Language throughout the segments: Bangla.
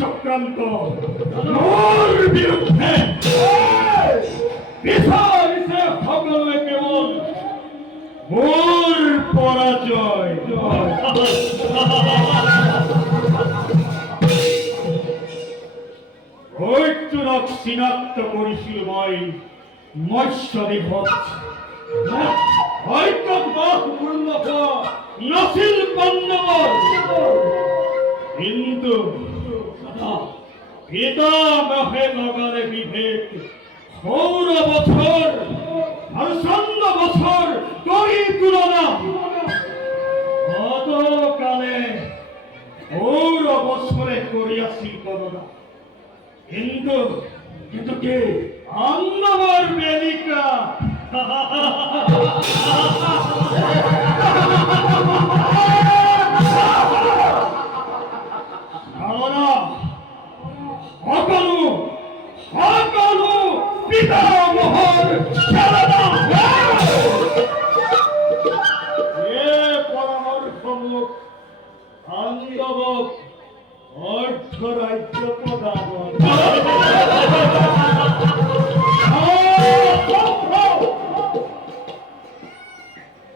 চক্রান্ত মোর বিরুদ্ধে বিচারিছে সকলে কেবল মোর পরাজয়। ঐক্যরক চিনাক্ত করিছিল মই মৎস্য দিবস ঐক্যক বাস মূল্য নাছিল পাণ্ডবর, কিন্তু পিতামহে লগালে বিভেদ 16 বছর আর 16 বছর করি তুলনা অতকালে 16 বছরে করিয়াছি গণনা, কিন্তু কে আন্দবর বেলিকা পিতামহর পরামর্শমুখ আন্দবক অর্ধরাজ্য প্রদান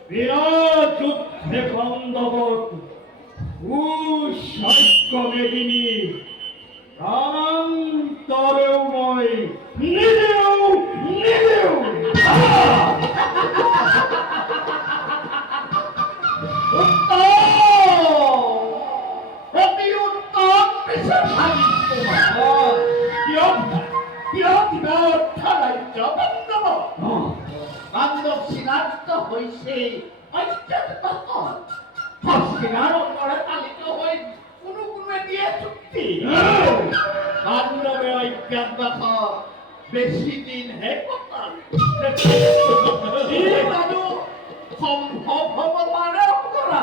বিরাট যুদ্ধে পাণ্ডবক সাক্ষ্য মেদিনী কারান্তরেও মই নিজেও বান্ধব সিনাক্ত হয়েছে পালিত হয়ে কোনো দিয়ে চুক্তি বান্ধবে অজ্ঞান বাবা বেশি দিন হে কথা সম্ভব হব পারে করা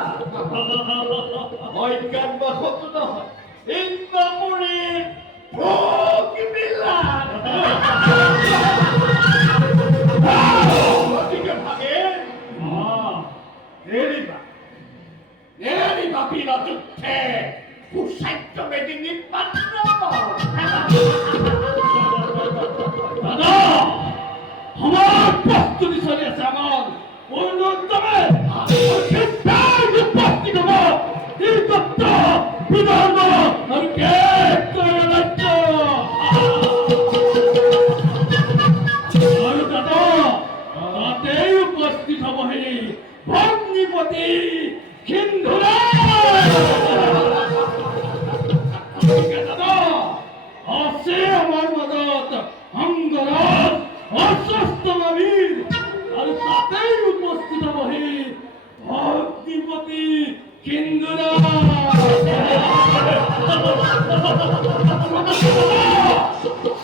অজ্ঞান বাসত নহয় ইন্দ্রপুরীর ভোগ বিলাস যুদ্ধে কুসাধ্য মেদিনী পাত্র আমার প্রস্তুতি চলিয়াছে আমার পূর্ণোদ্যমে উপস্থিত হব তীর্থত্ব বিধর্ম আর কে তাতেই উপস্থিত হব হে ভগ্নী অগ্নিপতি সিন্ধুরা দাদা আছে আমার মদত অঙ্গরাজ অস্বস্থমাবীর আর তাতেই উপস্থিত বহি অগ্নিপতি সিন্ধুরা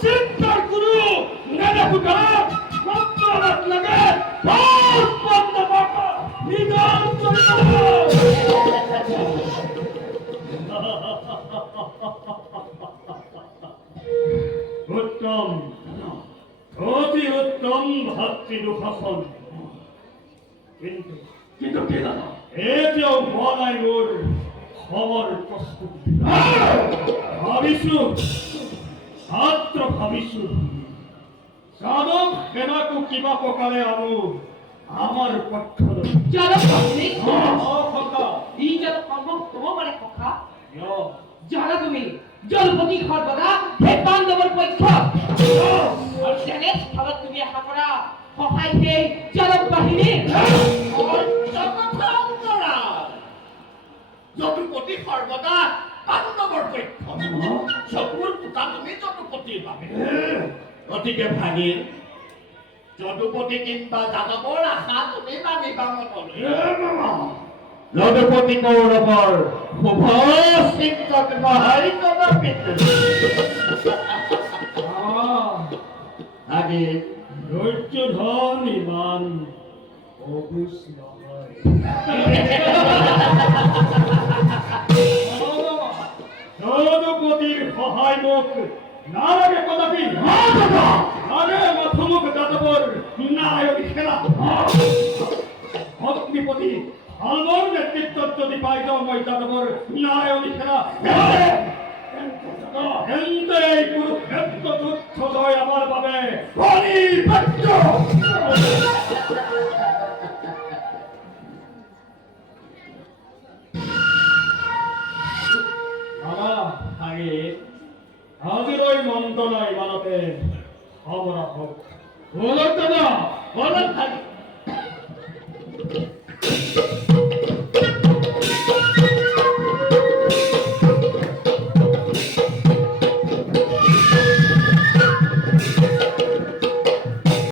চিন্তার গুরু নেদাকুটা মন্ত্রণাত লাগে পাঁচ বন্ধ বাঁকা নিদান উত্তম অতি উত্তম ভাতৃদুশাসন কিন্তু কিন্তু কি দাদা এতিয়াও হোৱা নাই মোৰ খবৰ প্ৰস্তুতি ভাবিছো মাত্ৰ ভাবিছো যাদৱ সেনাকো কিবা প্ৰকাৰে আনো আমাৰ পক্ষলৈ যাদৱ বাহিনী সখা ই যাদৱ সম্ভৱ হ'ব পাৰে সখা কিয় জানা তুমি জলপতি সৰ্বদা সেই পাণ্ডৱৰ পক্ষত আৰু তেনেস্থলত তুমি আশা কৰা সহায় সেই যাদৱ বাহিনী যদুপতি সৰ্বদা পাণ্ডৱৰ পক্ষ চকুৰ ফুটা তুমি যদুপতিৰ বাবে গতিকে ভাগিন যদুপতি কিম্বা যাদৱৰ আশা তুমি মানিবা মনলৈ যদুপতি কৌৰৱৰ শুভ চিন্তক নহয় কদাপিত ভাগিন দুৰ্যোধন ইমান অবুজ নহয় যদুপতিৰ সহায় মোক নালাগে কদাপি লাগে মথমুখ যাদৱৰ নায়ক খেলা অগ্নিপতি আমাৰ নেতৃত্বত যদি পাই যাওঁ মই যাদৱৰ নায়ক খেলা তেন্তে এই কুৰুক্ষেত্ৰ যুদ্ধ জয় আমাৰ বাবে অনিবাৰ্য আজিলৈ মন্ত্ৰণা ইমানতে সামৰা হওক দাদা